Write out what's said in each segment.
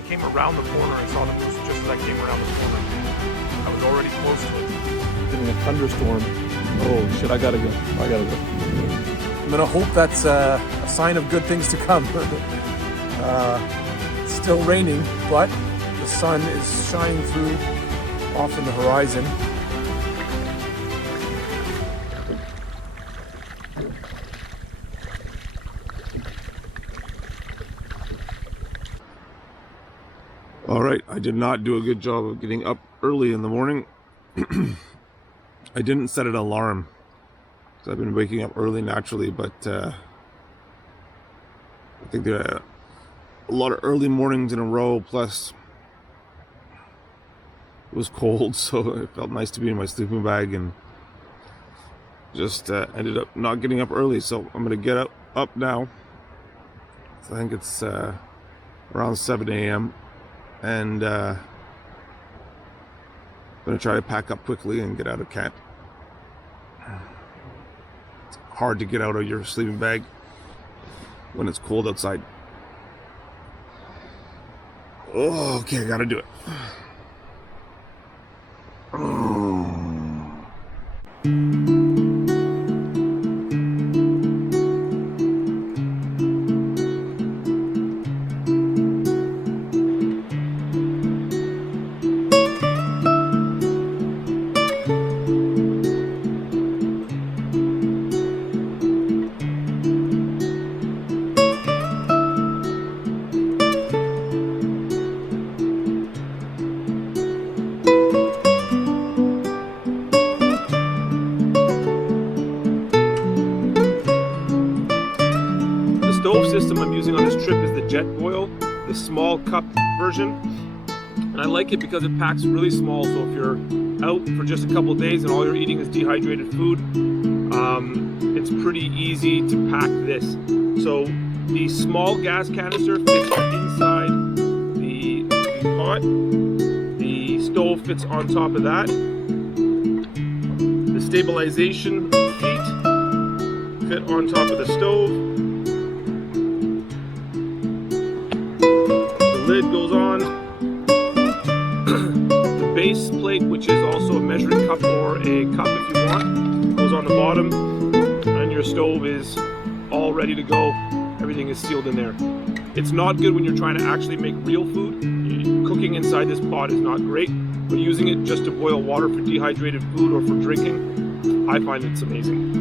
I came around the corner and saw the moose just as I came around the corner. I was already close to it. Getting a thunderstorm. Oh shit, I gotta go. I'm gonna hope that's a sign of good things to come. It's still raining, but the sun is shining through off in the horizon. All right, I did not do a good job of getting up early in the morning. I didn't set an alarm because I've been waking up early naturally, but I think there are a lot of early mornings in a row, plus it was cold, so it felt nice to be in my sleeping bag, and just ended up not getting up early. So I'm gonna get up now. So I think it's around 7 a.m. and I'm gonna try to pack up quickly and get out of camp. It's hard to get out of your sleeping bag when it's cold outside. Oh, okay, I gotta do it. Stove system I'm using on this trip is the Jetboil, the small cup version, and I like it because it packs really small. So if you're out for just a couple of days and all you're eating is dehydrated food, it's pretty easy to pack this. So the small gas canister fits inside the pot, the stove fits on top of that, the stabilization feet fit on top of the stove. Lid goes on. The base plate, which is also a measuring cup or a cup if you want, goes on the bottom, and your stove is all ready to go. Everything is sealed in there. It's not good when you're trying to actually make real food. Cooking inside this pot is not great, but using it just to boil water for dehydrated food or for drinking, I find it's amazing.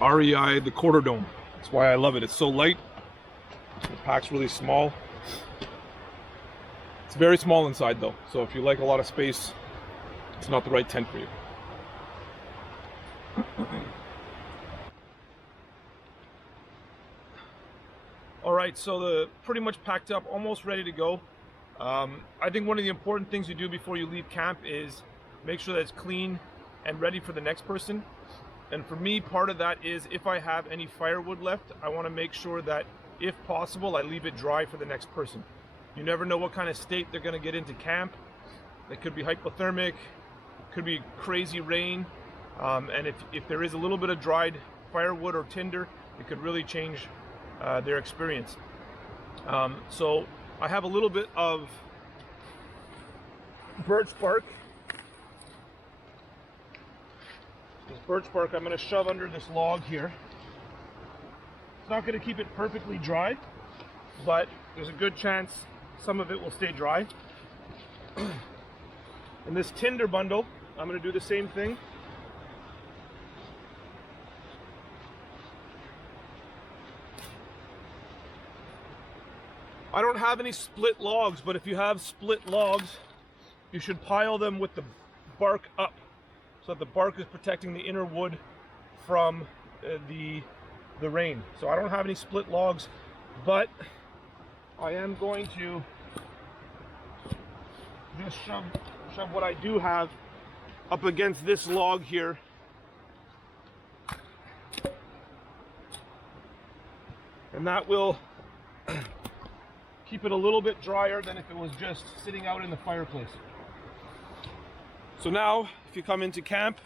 REI, the Quarter Dome. That's why I love it. It's so light. It packs really small. It's very small inside though, so if you like a lot of space, it's not the right tent for you. Alright, so the pretty much packed up, almost ready to go. I think one of the important things you do before you leave camp is make sure that it's clean and ready for the next person. And for me, part of that is if I have any firewood left, I want to make sure that, if possible, I leave it dry for the next person. You never know what kind of state they're going to get into camp. It could be hypothermic, could be crazy rain, and if there is a little bit of dried firewood or tinder, it could really change their experience. So I have a little bit of birch bark. This birch bark I'm going to shove under this log here. It's not going to keep it perfectly dry, but there's a good chance some of it will stay dry. In this tinder bundle, I'm going to do the same thing. I don't have any split logs, but if you have split logs, you should pile them with the bark up so that the bark is protecting the inner wood from the rain. So I don't have any split logs, but I am going to just shove what I do have up against this log here. And that will keep it a little bit drier than if it was just sitting out in the fireplace. So now, if you come into camp,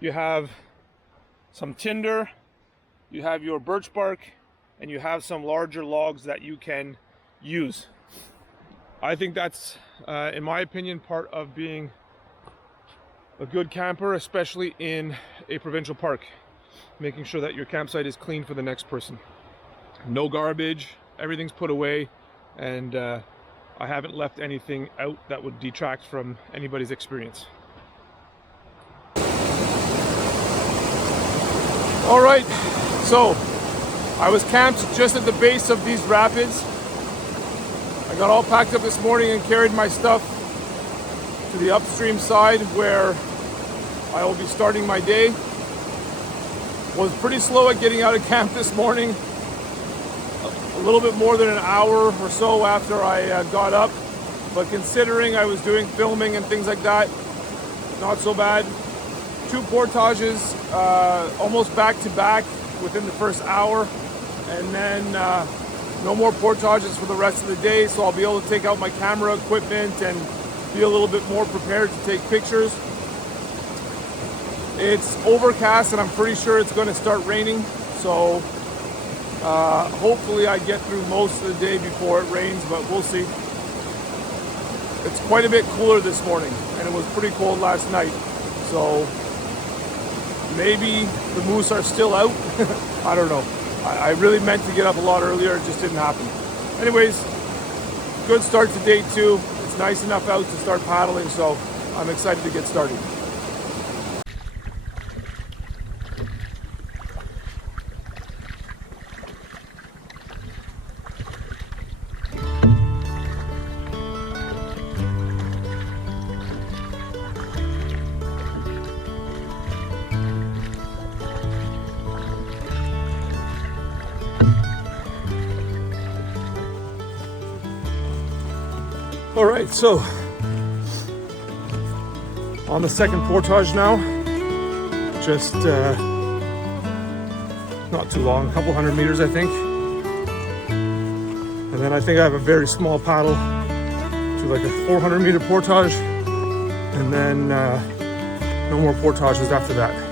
you have some tinder, you have your birch bark, and you have some larger logs that you can use. I think that's, in my opinion, part of being a good camper, especially in a provincial park. Making sure that your campsite is clean for the next person. No garbage, everything's put away, and I haven't left anything out that would detract from anybody's experience. All right, so I was camped just at the base of these rapids. I got all packed up this morning and carried my stuff to the upstream side where I will be starting my day. Was pretty slow at getting out of camp this morning. A little bit more than an hour or so after I got up, but considering I was doing filming and things like that, not so bad. 2 portages almost back to back within the first hour, and then no more portages for the rest of the day, so I'll be able to take out my camera equipment and be a little bit more prepared to take pictures. It's overcast and I'm pretty sure it's going to start raining, so hopefully I get through most of the day before it rains, but we'll see. It's quite a bit cooler this morning, and it was pretty cold last night, so maybe the moose are still out. I don't know. I really meant to get up a lot earlier, it just didn't happen. Anyways, good start to day 2. It's nice enough out to start paddling, so I'm excited to get started. All right, so on the second portage now, just not too long, a couple 100 meters I think. And then I think I have a very small paddle to like a 400 meter portage, and then no more portages after that.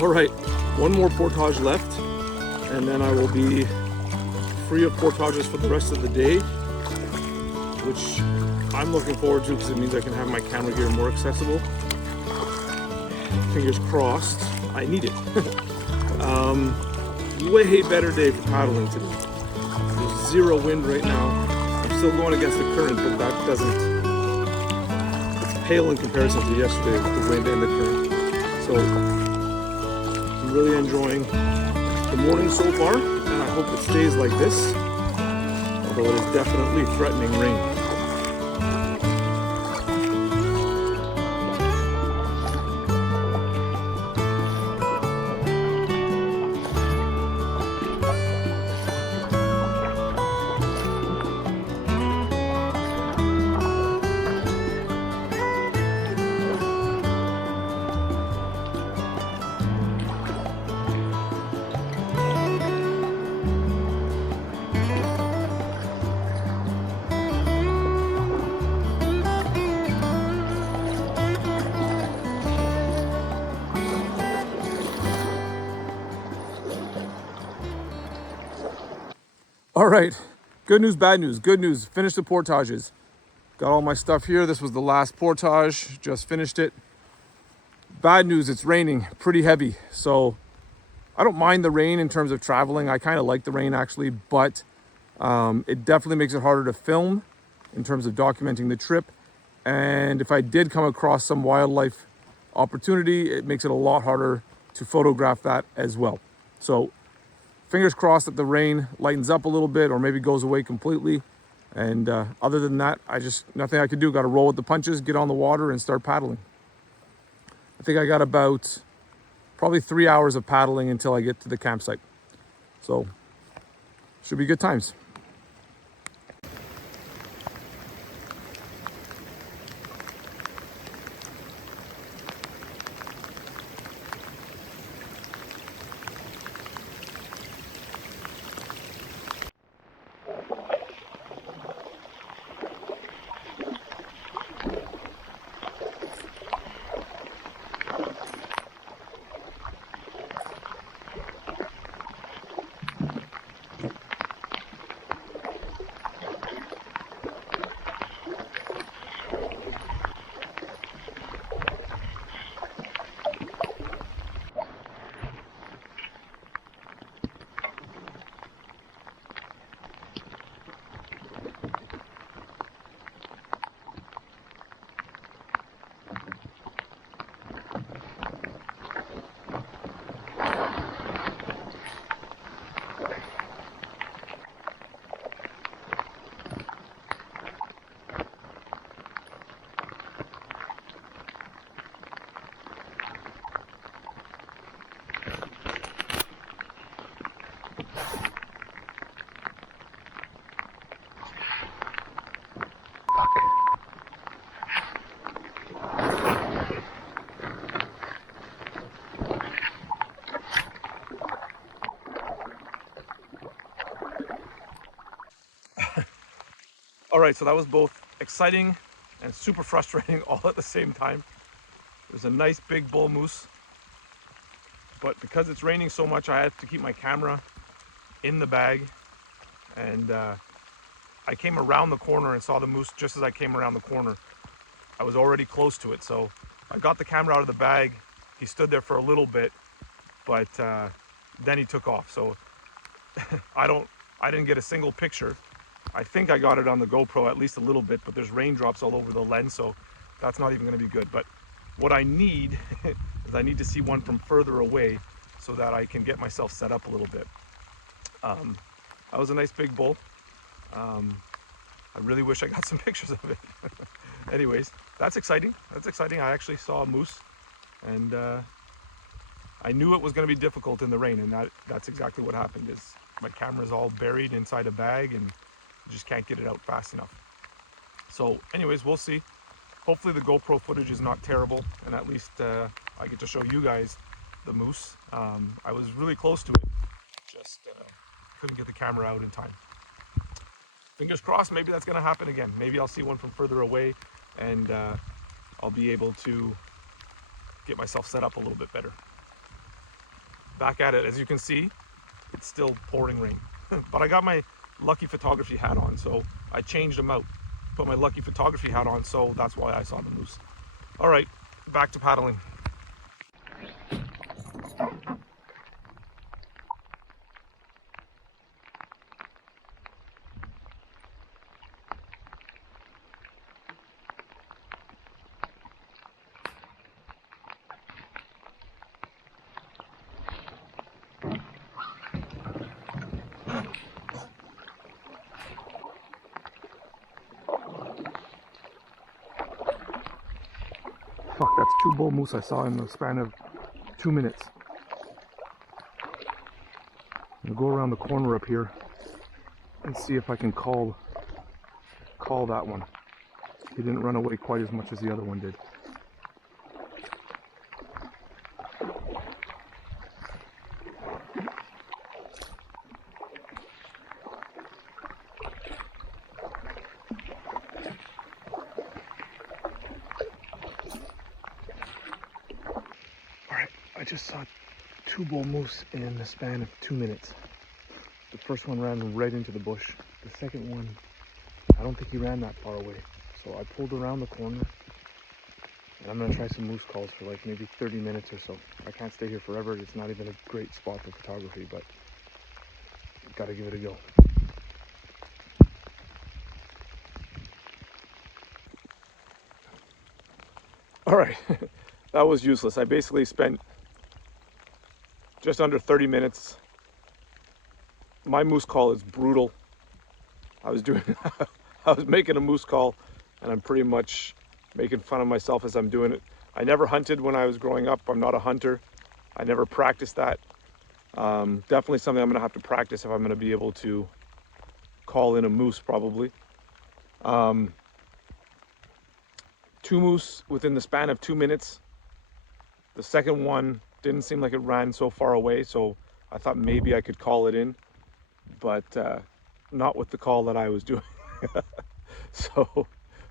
All right, one more portage left, and then I will be free of portages for the rest of the day, which I'm looking forward to because it means I can have my camera gear more accessible. Fingers crossed. I need it. Way better day for paddling today. There's 0 wind right now. I'm still going against the current, but that doesn't... It's pale in comparison to yesterday with the wind and the current. So I'm really enjoying the morning so far, and I hope it stays like this, although it is definitely threatening rain. All right, good news, bad news. Good news, finished the portages. Got all my stuff here. This was the last portage, just finished it. Bad news, it's raining pretty heavy. So I don't mind the rain in terms of traveling. I kind of like the rain actually, but it definitely makes it harder to film in terms of documenting the trip. And if I did come across some wildlife opportunity, it makes it a lot harder to photograph that as well. So fingers crossed that the rain lightens up a little bit or maybe goes away completely. And other than that, nothing I could do. Got to roll with the punches, get on the water and start paddling. I think I got about probably 3 hours of paddling until I get to the campsite. So should be good times. All right, so that was both exciting and super frustrating all at the same time. There's a nice big bull moose, but because it's raining so much, I have to keep my camera in the bag. And I came around the corner and saw the moose just as I came around the corner. I was already close to it, so I got the camera out of the bag. He stood there for a little bit, but then he took off. So I didn't get a single picture. I think I got it on the GoPro at least a little bit, but there's raindrops all over the lens, so that's not even going to be good. But what I need is I need to see one from further away so that I can get myself set up a little bit. That was a nice big bull. I really wish I got some pictures of it. Anyways, that's exciting. That's exciting. I actually saw a moose, and I knew it was going to be difficult in the rain, and that's exactly what happened. Is my camera's all buried inside a bag, and you just can't get it out fast enough. So anyways, we'll see. Hopefully the GoPro footage is not terrible, and at least I get to show you guys the moose. I was really close to it, just couldn't get the camera out in time. Fingers crossed, maybe that's going to happen again. Maybe I'll see one from further away, and I'll be able to get myself set up a little bit better. Back at it, as you can see, it's still pouring rain. But I got my lucky photography hat on, so I changed them out. Put my lucky photography hat on, so that's why I saw the moose. All right, back to paddling. Fuck, that's 2 bull moose I saw in the span of 2 minutes. I'm gonna go around the corner up here and see if I can call that one. He didn't run away quite as much as the other one did. I just saw 2 bull moose in the span of 2 minutes. The first one ran right into the bush. The second one, I don't think he ran that far away. So I pulled around the corner And I'm gonna try some moose calls for like maybe 30 minutes or so. I can't stay here forever. It's not even a great spot for photography, but gotta give it a go. All right, that was useless. I basically spent just under 30 minutes. My moose call is brutal. I was making a moose call, and I'm pretty much making fun of myself as I'm doing it. I never hunted when I was growing up. I'm not a hunter. I never practiced that. Definitely something I'm gonna have to practice if I'm gonna be able to call in a moose, probably. 2 moose within the span of 2 minutes. The second one didn't seem like it ran so far away, so I thought maybe I could call it in, but not with the call that I was doing. So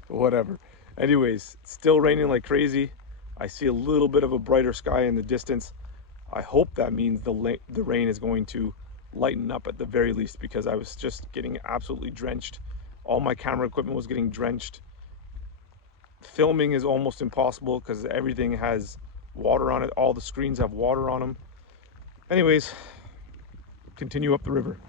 whatever. Anyways, it's still raining like crazy. I see a little bit of a brighter sky in the distance. I hope that means the rain is going to lighten up at the very least, because I was just getting absolutely drenched. All my camera equipment was getting drenched. Filming is almost impossible because everything has water on it. All the screens have water on them. Anyways, continue up the river.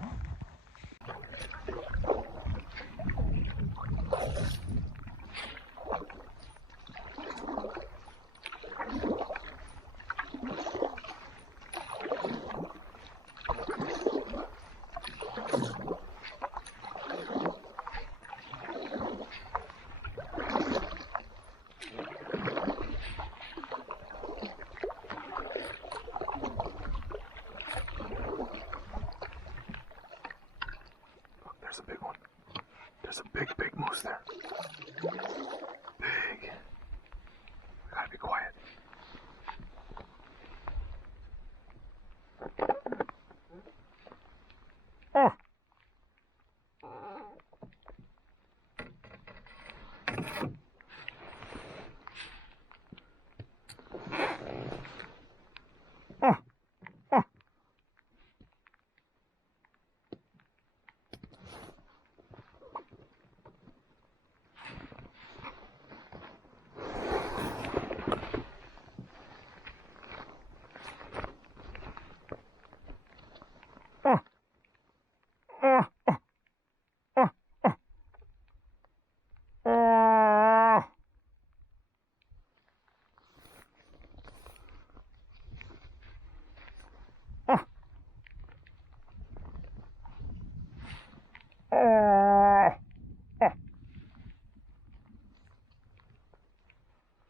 There's a big one. There's a big moose there. Big. We gotta be quiet. Oh. Oh. Oh. Oh. Oh.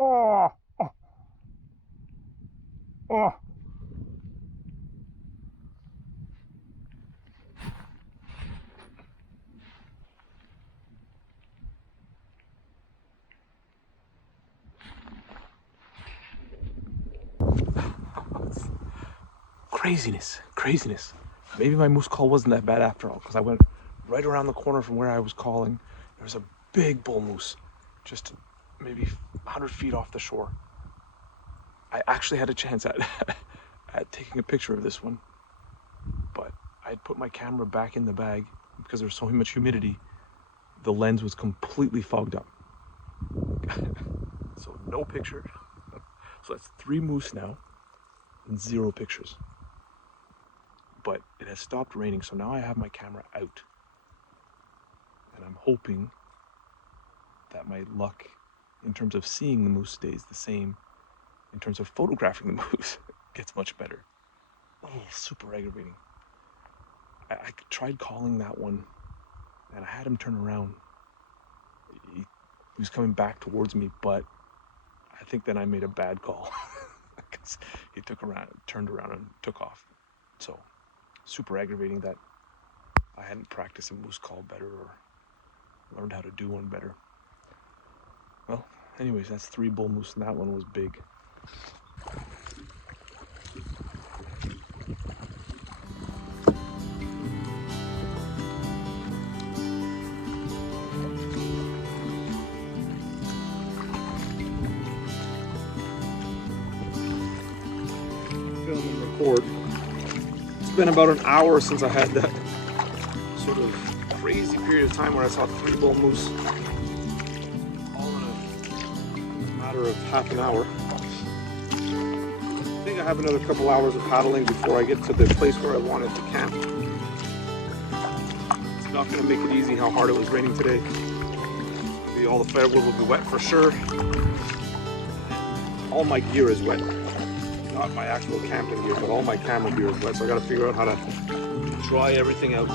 Oh. Oh. Oh. Craziness. Maybe my moose call wasn't that bad after all, because I went right around the corner from where I was calling. There was a big bull moose, just maybe 100 feet off the shore. I actually had a chance at at taking a picture of this one, but I had put my camera back in the bag because there was so much humidity. The lens was completely fogged up. So no picture. So that's 3 moose now and 0 pictures. But it has stopped raining, so now I have my camera out. And I'm hoping that my luck in terms of seeing the moose stays the same. In terms of photographing the moose, it gets much better. Oh, super aggravating. I tried calling that one, and I had him turn around. He was coming back towards me, but I think then I made a bad call because he turned around and took off. So super aggravating that I hadn't practiced a moose call better or learned how to do one better. Well, anyways, that's 3 bull moose, and that one was big. Film and record. It's been about an hour since I had that sort of crazy period of time where I saw 3 bull moose all in a matter of half an hour. I think I have another couple hours of paddling before I get to the place where I wanted to camp. It's not going to make it easy how hard it was raining today. Maybe all the firewood will be wet for sure. All my gear is wet. Not my actual camping gear, but all my camera gear is wet, so I gotta figure out how to dry everything out.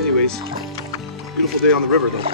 Anyways, beautiful day on the river though.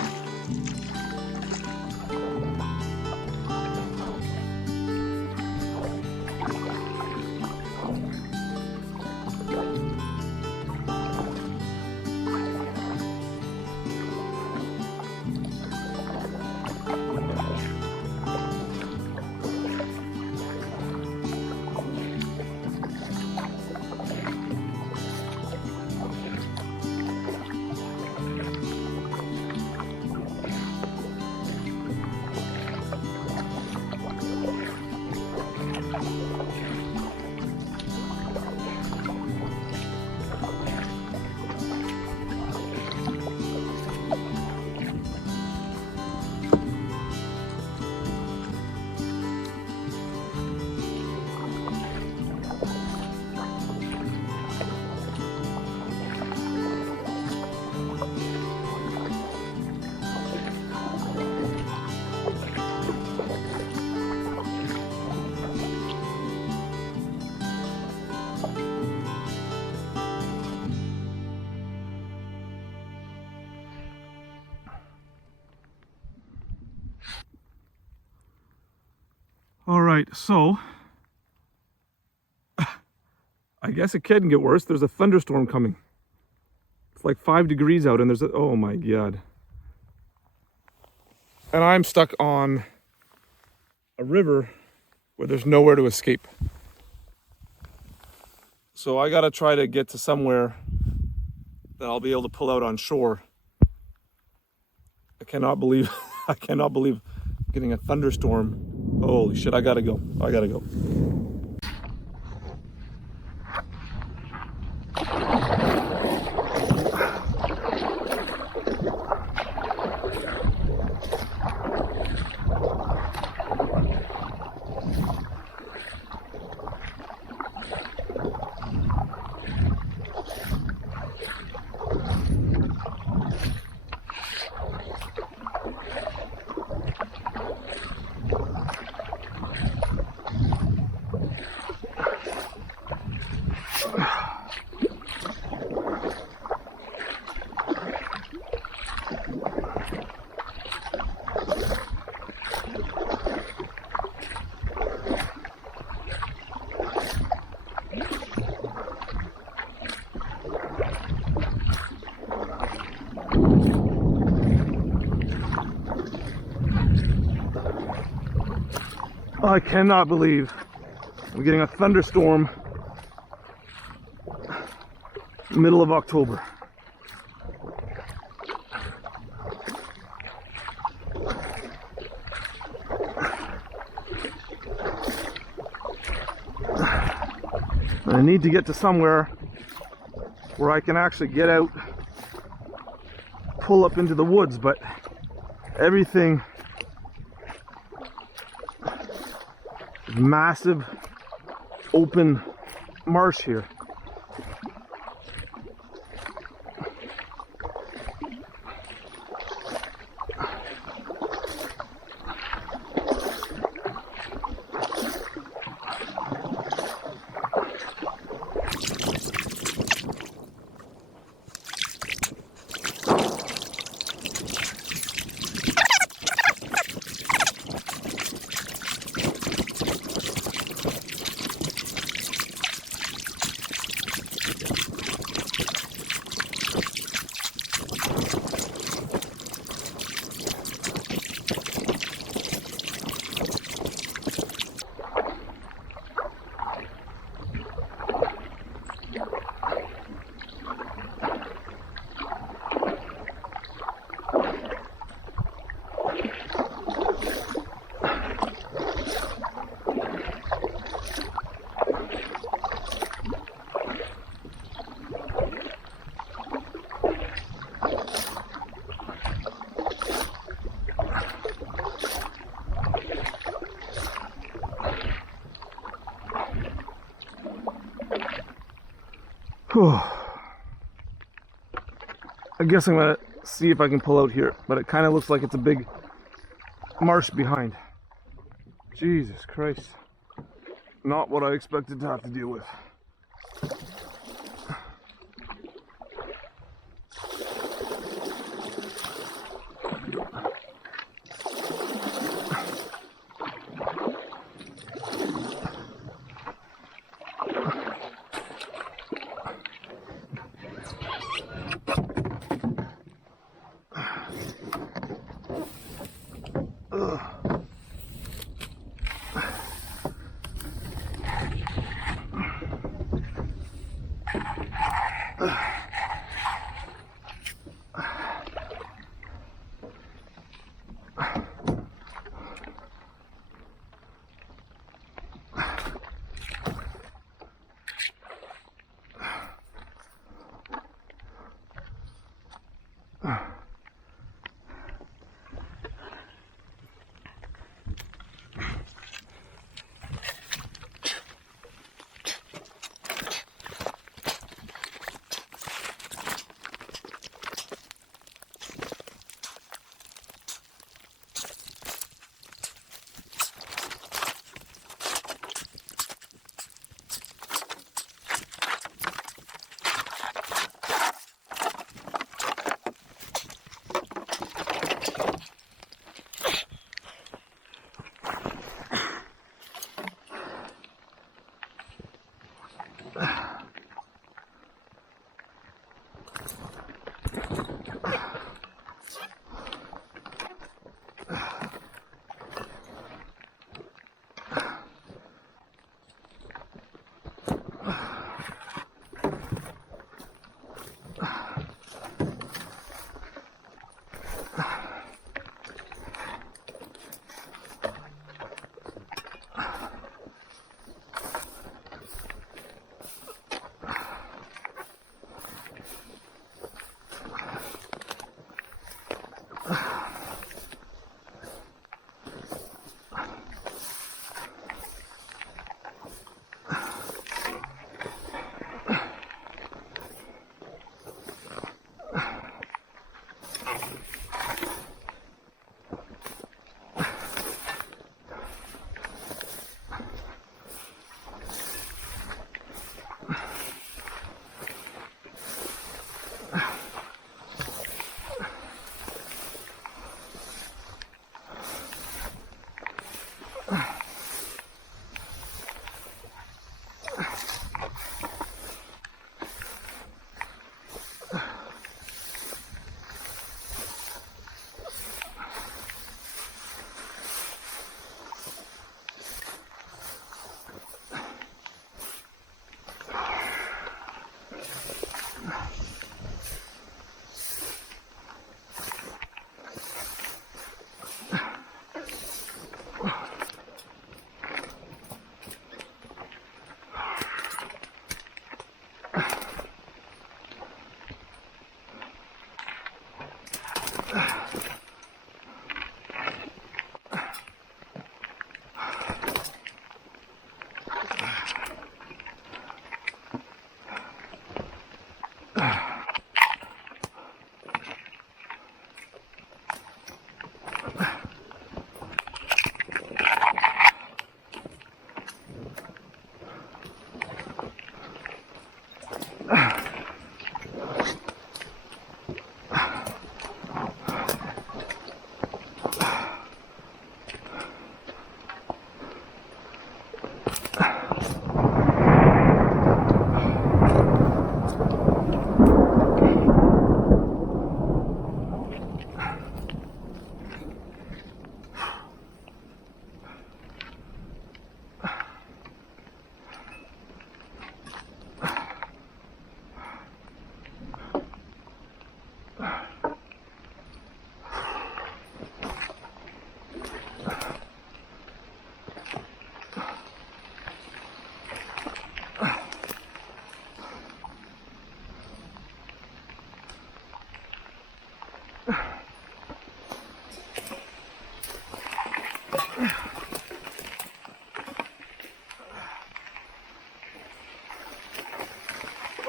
All right, so I guess it can get worse. There's a thunderstorm coming. It's like 5 degrees out and there's a, oh my God. And I'm stuck on a river where there's nowhere to escape. So I gotta try to get to somewhere that I'll be able to pull out on shore. I cannot believe getting a thunderstorm. Holy shit, I gotta go. I gotta go. I cannot believe I'm getting a thunderstorm middle of October. I need to get to somewhere where I can actually get out, pull up into the woods, but everything is massive open marsh here. Whew. I guess I'm gonna see if I can pull out here, but it kind of looks like it's a big marsh behind. Jesus Christ. Not what I expected to have to deal with.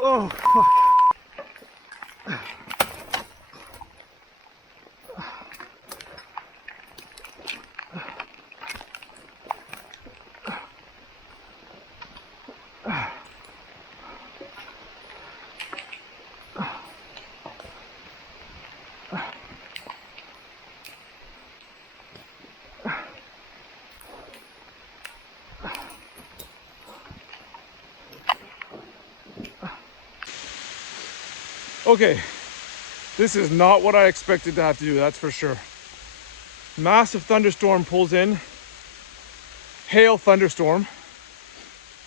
Oh, fuck. Okay, this is not what I expected to have to do, that's for sure. Massive thunderstorm pulls in, hail thunderstorm.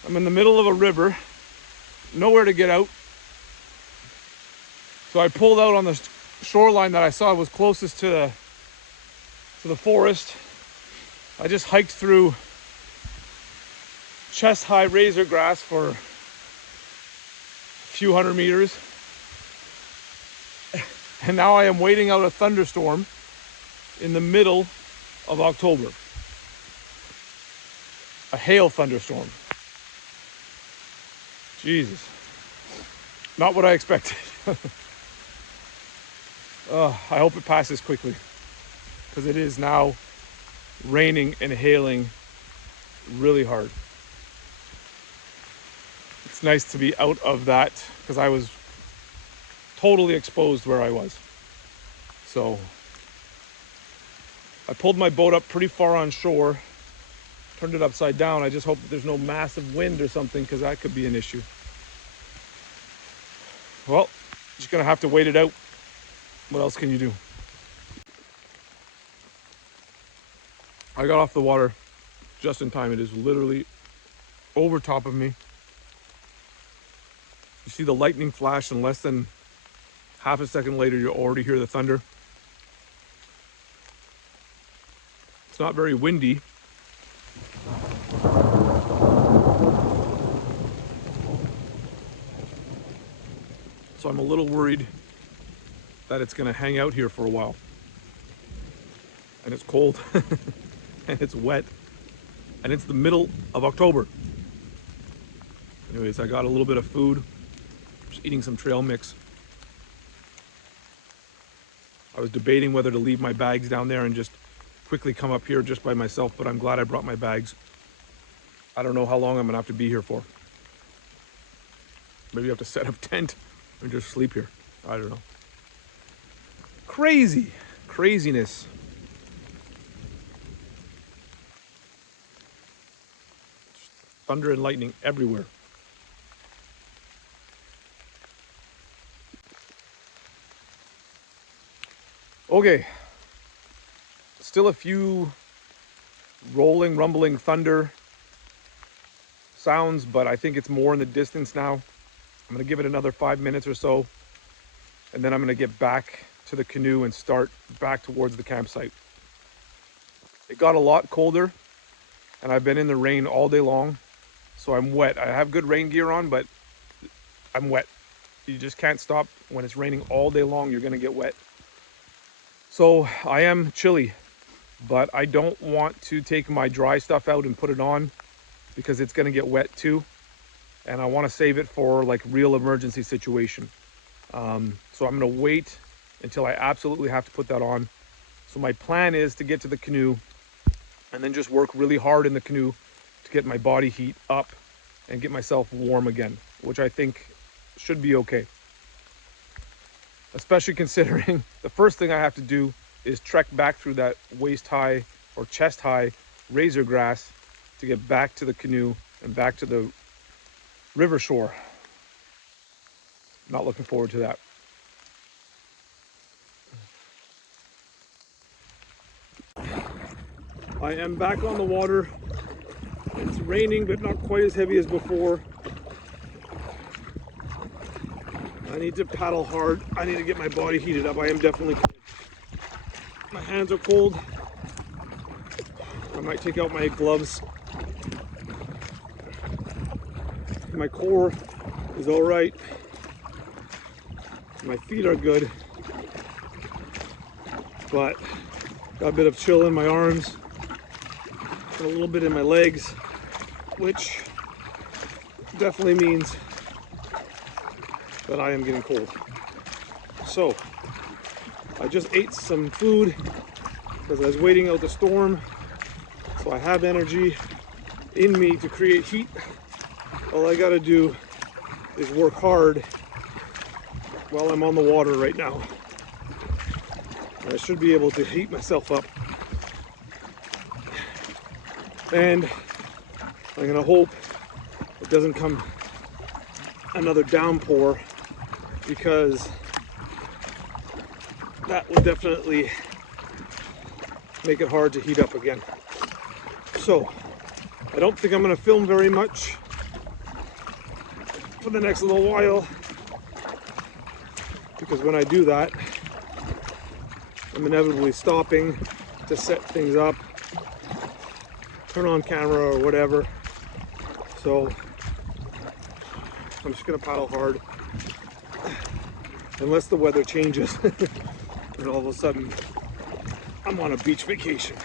I'm in the middle of a river, nowhere to get out. So I pulled out on the shoreline that I saw was closest to the forest. I just hiked through chest-high razor grass for a few hundred meters. And now I am waiting out a thunderstorm in the middle of October. A hail thunderstorm. Jesus. Not what I expected. I hope it passes quickly, because it is now raining and hailing really hard. It's nice to be out of that, because I was totally exposed where I was. So I pulled my boat up pretty far on shore, turned it upside down. I just hope that there's no massive wind or something, because that could be an issue. Well, just gonna have to wait it out. What else can you do? I got off the water just in time. It is literally over top of me. You see the lightning flash, and less than half a second later, you already hear the thunder. It's not very windy. So I'm a little worried that it's gonna hang out here for a while. And it's cold, and it's wet, and it's the middle of October. Anyways, I got a little bit of food, just eating some trail mix. I was debating whether to leave my bags down there and just quickly come up here just by myself, but I'm glad I brought my bags. I don't know how long I'm gonna have to be here for. Maybe I have to set up tent and just sleep here. I don't know. Craziness. Thunder and lightning everywhere. Okay, still a few rolling, rumbling thunder sounds, but I think it's more in the distance now. I'm gonna give it another 5 minutes or so, and then I'm gonna get back to the canoe and start back towards the campsite. It got a lot colder, and I've been in the rain all day long, so I'm wet. I have good rain gear on, but I'm wet. You just can't stop. When it's raining all day long, you're gonna get wet. So I am chilly, but I don't want to take my dry stuff out and put it on, because it's gonna get wet too. And I wanna save it for like real emergency situation. So I'm gonna wait until I absolutely have to put that on. So my plan is to get to the canoe and then just work really hard in the canoe to get my body heat up and get myself warm again, which I think should be okay. Especially considering the first thing I have to do is trek back through that waist high or chest high razor grass to get back to the canoe and back to the river shore. Not looking forward to that. I am back on the water. It's raining, but not quite as heavy as before. I need to paddle hard. I need to get my body heated up. I am definitely cold. My hands are cold. I might take out my gloves. My core is all right. My feet are good, but got a bit of chill in my arms, and a little bit in my legs, which definitely means that I am getting cold. So I just ate some food because I was waiting out the storm. So I have energy in me to create heat. All I gotta do is work hard while I'm on the water right now. And I should be able to heat myself up. And I'm gonna hope it doesn't come another downpour, because that would definitely make it hard to heat up again. So I don't think I'm gonna film very much for the next little while, because when I do that, I'm inevitably stopping to set things up, turn on camera or whatever. So I'm just gonna paddle hard, unless the weather changes and all of a sudden I'm on a beach vacation.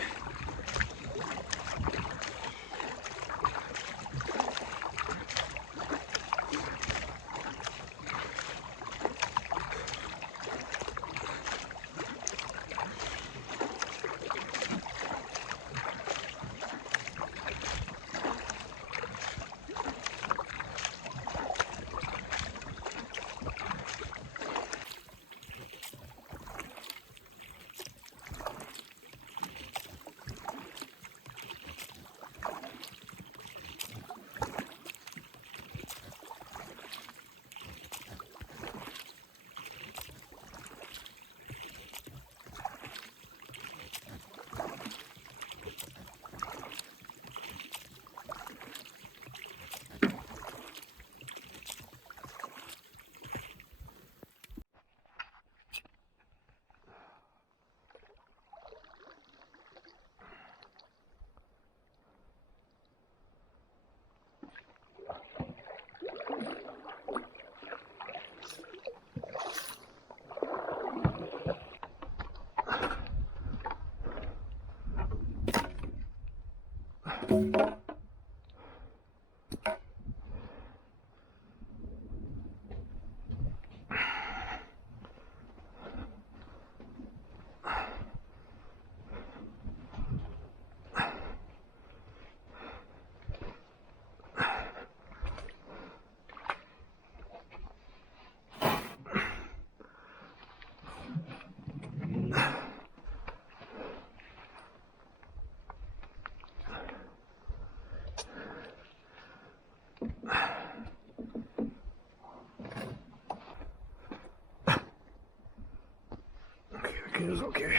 Okay, the canoe's okay.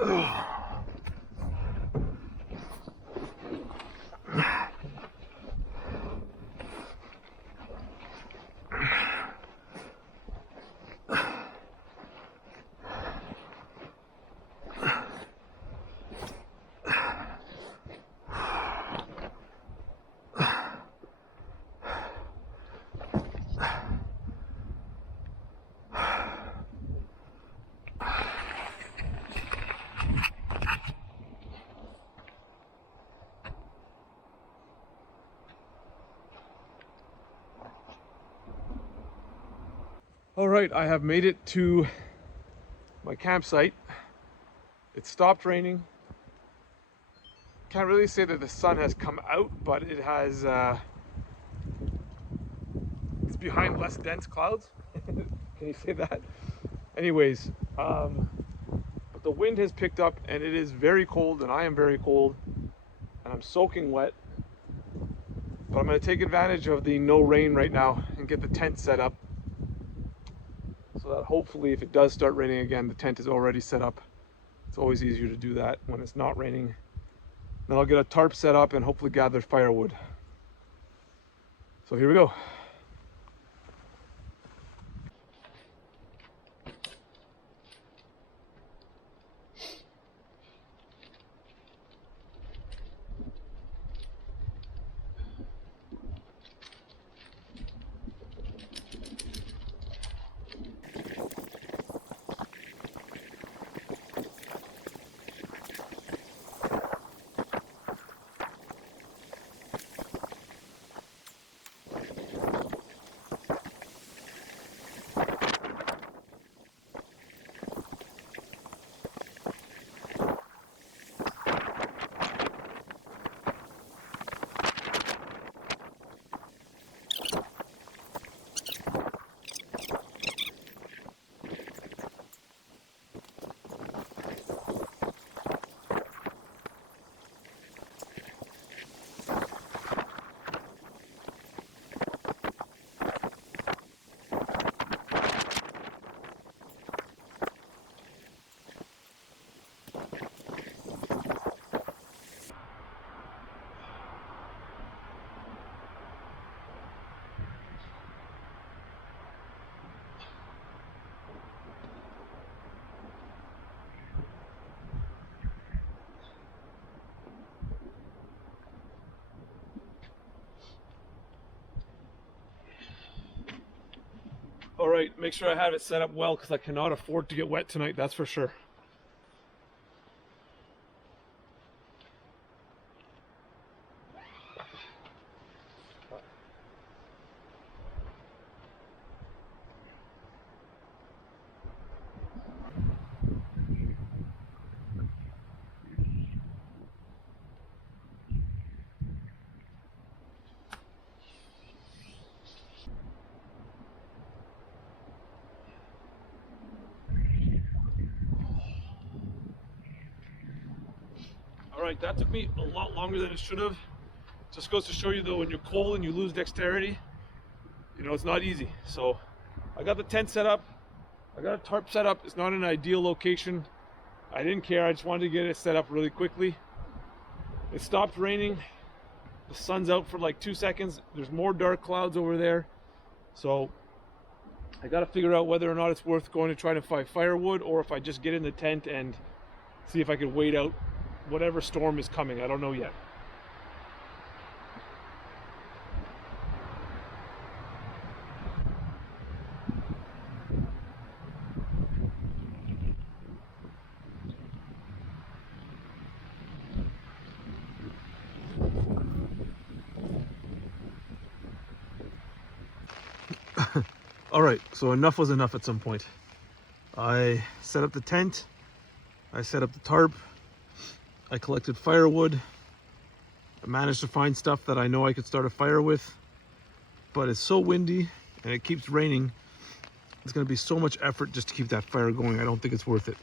Oh. All right, I have made it to my campsite. It stopped raining. Can't really say that the sun has come out, but it has, it's behind less dense clouds. Can you say that? Anyways, but the wind has picked up and it is very cold, and I am very cold and I'm soaking wet. But I'm gonna take advantage of the no rain right now and get the tent set up, so that hopefully if it does start raining again, the tent is already set up. It's always easier to do that when it's not raining. Then I'll get a tarp set up and hopefully gather firewood. So here we go. right, make sure I have it set up well because I cannot afford to get wet tonight, that's for sure. All right, that took me a lot longer than it should have. Just goes to show you though, when you're cold and you lose dexterity, you know, it's not easy. So I got the tent set up. I got a tarp set up. It's not an ideal location. I didn't care. I just wanted to get it set up really quickly. It stopped raining. The sun's out for like 2 seconds. There's more dark clouds over there. So I got to figure out whether or not it's worth going to try to find firewood, or if I just get in the tent and see if I can wait out whatever storm is coming. I don't know yet. All right, so enough was enough at some point. I set up the tent, I set up the tarp, I collected firewood, I managed to find stuff that I know I could start a fire with, but it's so windy and it keeps raining. It's gonna be so much effort just to keep that fire going. I don't think it's worth it.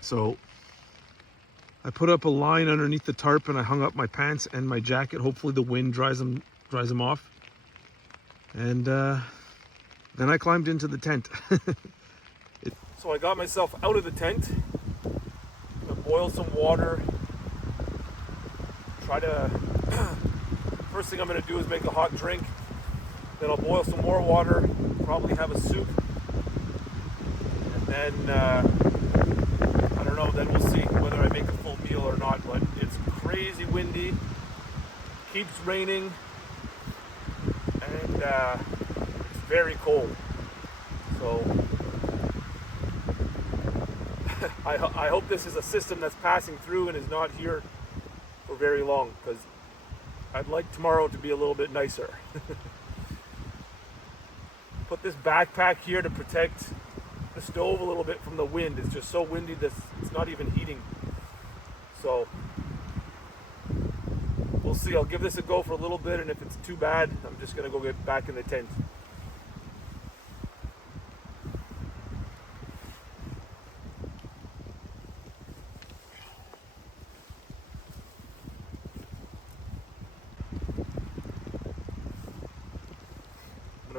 So I put up a line underneath the tarp and I hung up my pants and my jacket. Hopefully the wind dries them off. And then I climbed into the tent. So I got myself out of the tent. I'm gonna boil some water. First thing I'm gonna do is make a hot drink. Then I'll boil some more water, probably have a soup. And then, I don't know, then we'll see whether I make a full meal or not. But it's crazy windy, keeps raining, and it's very cold. So I hope this is a system that's passing through and is not here for very long, because I'd like tomorrow to be a little bit nicer. Put this backpack here to protect the stove a little bit from the wind. It's just so windy that it's not even heating. So we'll see. I'll give this a go for a little bit, and if it's too bad, I'm just gonna go get back in the tent.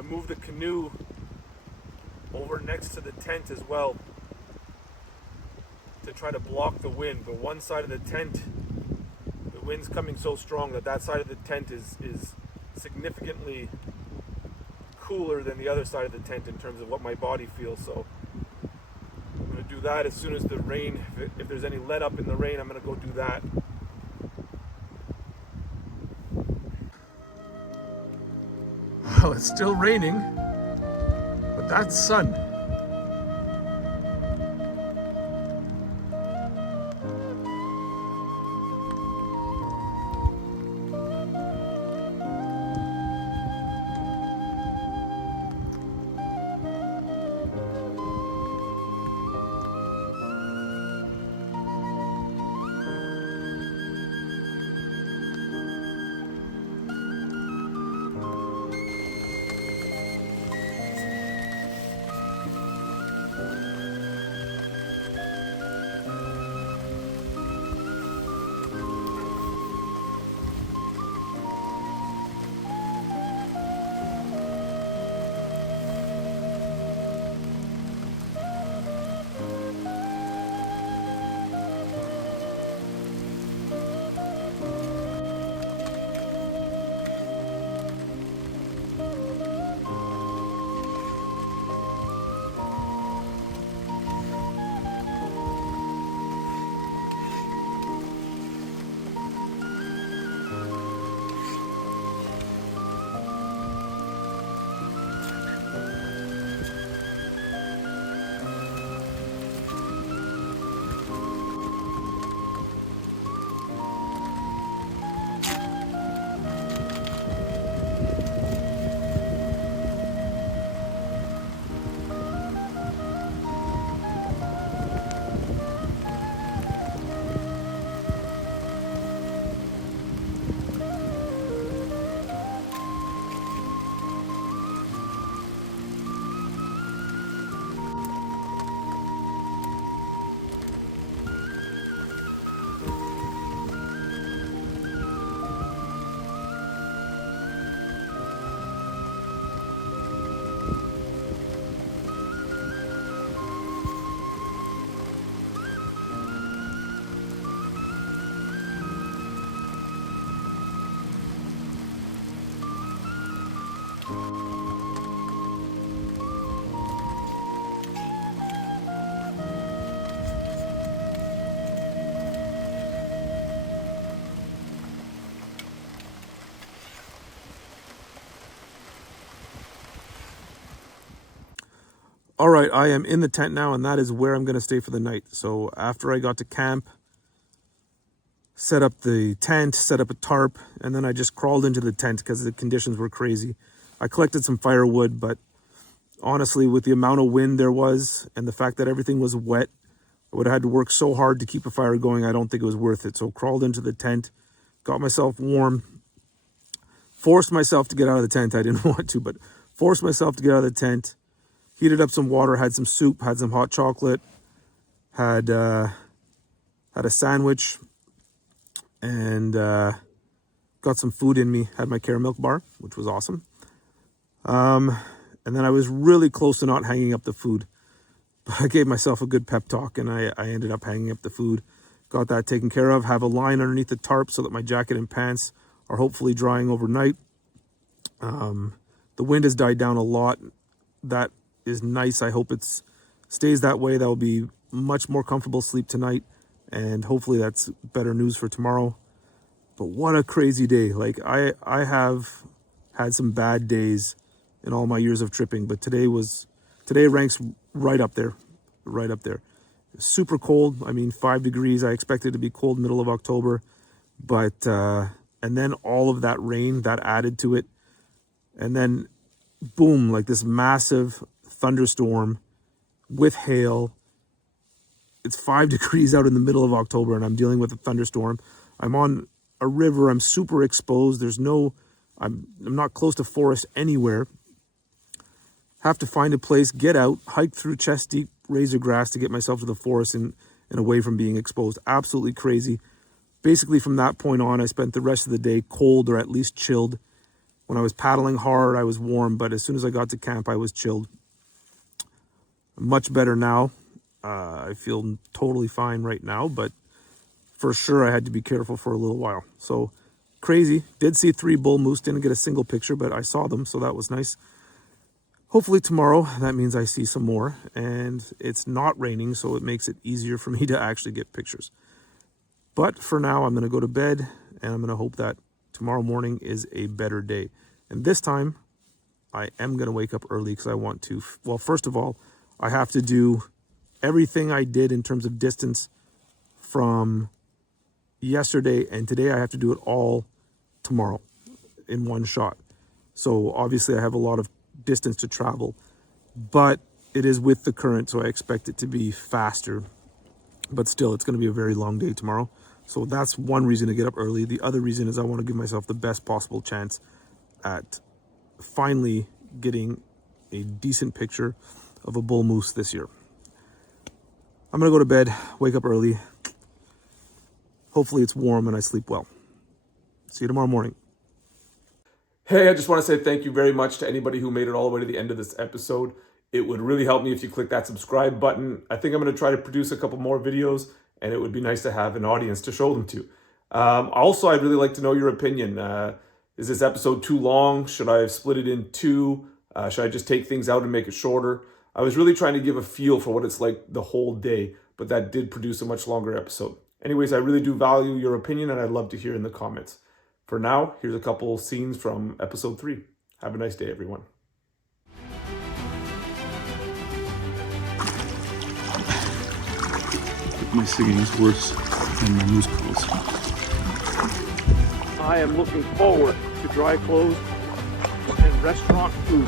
Move the canoe over next to the tent as well to try to block the wind. But one side of the tent, the wind's coming so strong that side of the tent is significantly cooler than the other side of the tent in terms of what my body feels. So I'm going to do that as soon as the rain, if there's any let up in the rain, I'm going to go do that. Well, it's still raining, but that's sun. All right, I am in the tent now, and that is where I'm going to stay for the night. So after I got to camp, set up the tent, set up a tarp, and then I just crawled into the tent because the conditions were crazy. I collected some firewood, but honestly, with the amount of wind there was and the fact that everything was wet, I would have had to work so hard to keep a fire going. I don't think it was worth it. So crawled into the tent, got myself warm, forced myself to get out of the tent. I didn't want to, but forced myself to get out of the tent. Heated up some water, had some soup, had some hot chocolate, had a sandwich, and got some food in me. Had my caramel bar, which was awesome. And then I was really close to not hanging up the food. But I gave myself a good pep talk, and I ended up hanging up the food. Got that taken care of. Have a line underneath the tarp so that my jacket and pants are hopefully drying overnight. The wind has died down a lot. That is nice. I hope it stays that way. That will be much more comfortable sleep tonight, and hopefully that's better news for tomorrow. But what a crazy day. Like I have had some bad days in all my years of tripping, but today ranks right up there. Super cold. I mean, 5 degrees. I expected it to be cold middle of October, but and then all of that rain that added to it, and then boom, like this massive thunderstorm with hail. It's 5 degrees out in the middle of October, and I'm dealing with a thunderstorm. I'm on a river. I'm super exposed. I'm not close to forest anywhere. Have to find a place, get out, hike through chest deep razor grass to get myself to the forest and away from being exposed. Absolutely crazy. Basically, from that point on, I spent the rest of the day cold or at least chilled. When I was paddling hard, I was warm, but as soon as I got to camp, I was chilled. Much better now. I feel totally fine right now, but for sure I had to be careful for a little while. So crazy. Did see 3 bull moose. Didn't get a single picture, but I saw them, so that was nice. Hopefully tomorrow, that means I see some more, and it's not raining, so it makes it easier for me to actually get pictures. But for now, I'm going to go to bed, and I'm going to hope that tomorrow morning is a better day. And this time, I am going to wake up early because I want to. Well, first of all, I have to do everything I did in terms of distance from yesterday and today. I have to do it all tomorrow in one shot. So obviously I have a lot of distance to travel, but it is with the current, so I expect it to be faster. But still, it's going to be a very long day tomorrow. So that's one reason to get up early. The other reason is I want to give myself the best possible chance at finally getting a decent picture of a bull moose this year. I'm going to go to bed, wake up early. Hopefully it's warm and I sleep well. See you tomorrow morning. Hey, I just want to say thank you very much to anybody who made it all the way to the end of this episode. It would really help me if you click that subscribe button. I think I'm going to try to produce a couple more videos, and it would be nice to have an audience to show them to. Also, I'd really like to know your opinion. Is this episode too long? Should I have split it in 2? Should I just take things out and make it shorter? I was really trying to give a feel for what it's like the whole day, but that did produce a much longer episode. Anyways, I really do value your opinion, and I'd love to hear in the comments. For now, here's a couple scenes from episode 3. Have a nice day, everyone. My singing is worse than my moose calls. I am looking forward to dry clothes and restaurant food.